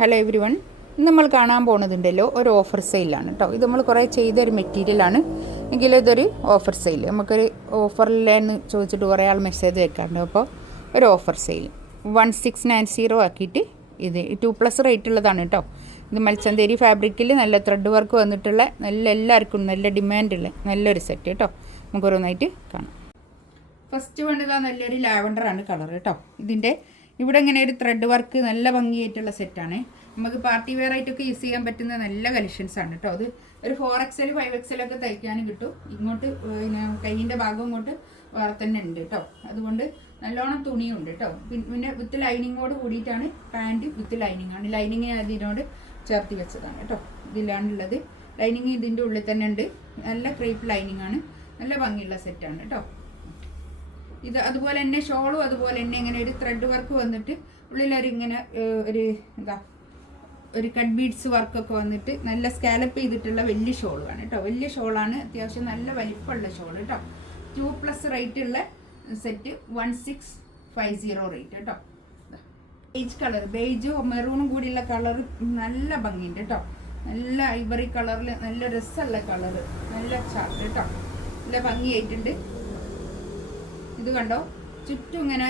Hello every one, നമ്മൾ കാണാൻ പോകുന്നതുണ്ടല്ലോ ഒരു ഓഫർ സെയിലാണ് കേട്ടോ. ഇത് നമ്മൾ കുറേ ചെയ്തൊരു മെറ്റീരിയലാണ് എങ്കിലും ഇതൊരു ഓഫർ സെയിൽ. നമുക്കൊരു ഓഫറിലെന്ന് ചോദിച്ചിട്ട് കുറേ ആൾ മെസ്സേജ് വെക്കാറുണ്ട്. അപ്പോൾ ഒരു ഓഫർ സെയിൽ 1690 ആക്കിയിട്ട് ഇത് 2+ റേറ്റ് ഉള്ളതാണ് കേട്ടോ. ഇത് മൽച്ചന്തേരി ഫാബ്രിക്കിൽ നല്ല ത്രെഡ് വർക്ക് വന്നിട്ടുള്ള എല്ലാവർക്കും നല്ല ഡിമാൻഡുള്ള നല്ലൊരു സെറ്റ് കേട്ടോ. നമുക്കൊരോന്നായിട്ട് കാണാം. ഫസ്റ്റ് വേണ്ടതാ നല്ലൊരു ലാവൻഡറാണ് കളർ കേട്ടോ. ഇതിൻ്റെ ഇവിടെ ഇങ്ങനെ ഒരു ത്രെഡ് വർക്ക് നല്ല ഭംഗിയായിട്ടുള്ള സെറ്റാണ്. നമുക്ക് പാർട്ടി വെയർ ആയിട്ടൊക്കെ യൂസ് ചെയ്യാൻ പറ്റുന്ന നല്ല കളക്ഷൻസാണ് കേട്ടോ. അത് ഒരു 4XL 5XL ഒക്കെ തയ്ക്കാനും കിട്ടും. ഇങ്ങോട്ട് പിന്നെ കൈയിൻ്റെ ഭാഗം ഇങ്ങോട്ട് വേറെ തന്നെ ഉണ്ട് കേട്ടോ. അതുകൊണ്ട് നല്ലോണം തുണിയുണ്ട് കേട്ടോ. പിന്നെ വിത്ത് ലൈനിങ്ങോട് കൂടിയിട്ടാണ് പാൻറ്റ്. വിത്ത് ലൈനിങ് ആണ്. ലൈനിങ് അതിനോട് ചേർത്തി വെച്ചതാണ് കേട്ടോ. ഇതിലാണുള്ളത്. ലൈനിങ് ഇതിൻ്റെ ഉള്ളിൽ തന്നെ ഉണ്ട്. നല്ല ക്രേപ്പ് ലൈനിങ് ആണ്. നല്ല ഭംഗിയുള്ള സെറ്റാണ് കേട്ടോ. ഇത് അതുപോലെ തന്നെ ഷോളും അതുപോലെ തന്നെ ഇങ്ങനെ ഒരു ത്രെഡ് വർക്ക് വന്നിട്ട് ഉള്ളിലൊരു ഇങ്ങനെ ഒരു കട്ട് ബീഡ്സ് വർക്കൊക്കെ വന്നിട്ട് നല്ല സ്കാലപ്പ് ചെയ്തിട്ടുള്ള വലിയ ഷോളാണ് കേട്ടോ. വലിയ ഷോളാണ്, അത്യാവശ്യം നല്ല വലിപ്പമുള്ള ഷോൾ കേട്ടോ. 2+ റേറ്റ് ഉള്ള സെറ്റ് 1650 റേറ്റ് കേട്ടോ. ബേജ് കളർ, ബേജും മെറൂണും കൂടിയുള്ള കളർ നല്ല ഭംഗിയുണ്ട് കേട്ടോ. നല്ല ഐവറി കളറിൽ നല്ല രസമുള്ള കളറ്, നല്ല ചാർട്ട് കേട്ടോ. നല്ല ഭംഗിയായിട്ടുണ്ട്. ഇത് കണ്ടോ, ചുറ്റും ഇങ്ങനെ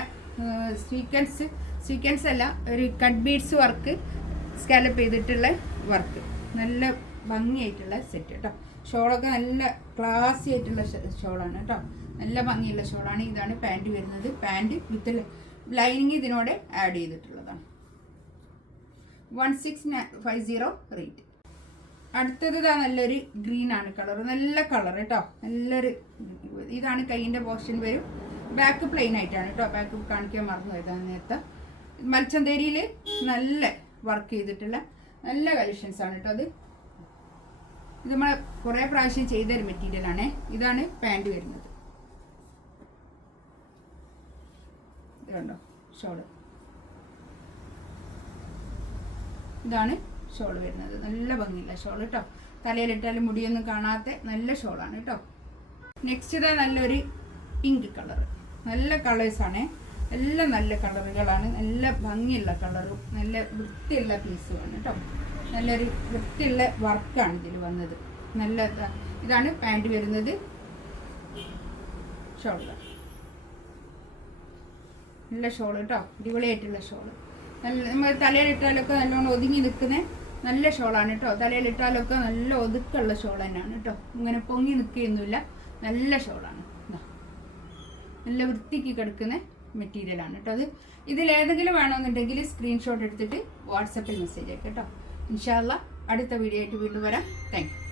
സ്വീക്വൻസ് അല്ല, ഒരു കട്ട് ബീഡ്സ് വർക്ക് സ്കാലപ്പ് ചെയ്തിട്ടുള്ള വർക്ക്, നല്ല ഭംഗിയായിട്ടുള്ള സെറ്റ് കേട്ടോ. ഷോളൊക്കെ നല്ല ക്ലാസി ആയിട്ടുള്ള ഷോളാണ് കേട്ടോ. നല്ല ഭംഗിയുള്ള ഷോളാണ്. ഇതാണ് പാൻറ്റ് വരുന്നത്. പാൻറ്റ് വിത്ത് ലൈനിങ് ഇതിനോട് ആഡ് ചെയ്തിട്ടുള്ളതാണ്. 1650 റേറ്റ്. അടുത്തത് നല്ലൊരു ഗ്രീൻ ആണ് കളർ. നല്ല കളർ കേട്ടോ. നല്ലൊരു ഇതാണ് കൈയിൻ്റെ പോർഷൻ വരും. ബാക്ക് പ്ലെയിൻ ആയിട്ടാണ് കേട്ടോ. ബാക്ക് കാണിക്കാൻ മറന്നു പോയതാണ് നേരത്തെ. മൽച്ചന്തേരിയിൽ നല്ല വർക്ക് ചെയ്തിട്ടുള്ള നല്ല കളക്ഷൻസ് ആണ് കേട്ടോ. ഇത് നമ്മൾ കുറേ പ്രാവശ്യം ചെയ്തൊരു മെറ്റീരിയലാണ്. ഇതാണ് പാൻറ് വരുന്നത്. ഇത് കണ്ടോ ഷോള്. ഇതാണ് ഷോൾ വരുന്നത്. നല്ല ഭംഗിയുള്ള ഷോൾ കേട്ടോ. തലയിലിട്ടാലും മുടിയൊന്നും കാണാത്ത നല്ല ഷോളാണ് കേട്ടോ. നെക്സ്റ്റ് ഇതാ നല്ലൊരു പിങ്ക് കളർ. നല്ല കളേഴ്സാണ്. എല്ലാം നല്ല കളറുകളാണ്. നല്ല ഭംഗിയുള്ള കളറും നല്ല വൃത്തിയുള്ള പീസുമാണ് കേട്ടോ. നല്ലൊരു വൃത്തിയുള്ള വർക്കാണ് ഇതിൽ വന്നത്. നല്ല ഇതാണ് പാൻറ് വരുന്നത്. ഷോൾ നല്ല ഷോൾ കേട്ടോ. അടിപൊളിയായിട്ടുള്ള ഷോള്. നല്ല നമ്മൾ തലയിലിട്ടാലൊക്കെ നല്ലോണം ഒതുങ്ങി നിൽക്കുന്ന നല്ല ഷോളാണ് കേട്ടോ. തലയിലിട്ടാലൊക്കെ നല്ല ഒതുക്കുള്ള ഷോൾ തന്നെയാണ് കേട്ടോ. ഇങ്ങനെ പൊങ്ങി നിൽക്കുകയൊന്നുമില്ല. നല്ല ഷോളാണ്. നല്ല വൃത്തിക്ക് കിടക്കുന്ന മെറ്റീരിയലാണ് കേട്ടോ. ഇതിലേതെങ്കിലും വേണമെന്നുണ്ടെങ്കിൽ സ്ക്രീൻഷോട്ട് എടുത്തിട്ട് വാട്സപ്പിൽ മെസ്സേജ് അയക്കാം കേട്ടോ. ഇൻഷാ അല്ലാഹ് അടുത്ത വീഡിയോ ആയിട്ട് വീണ്ടും വരാം. Thank you.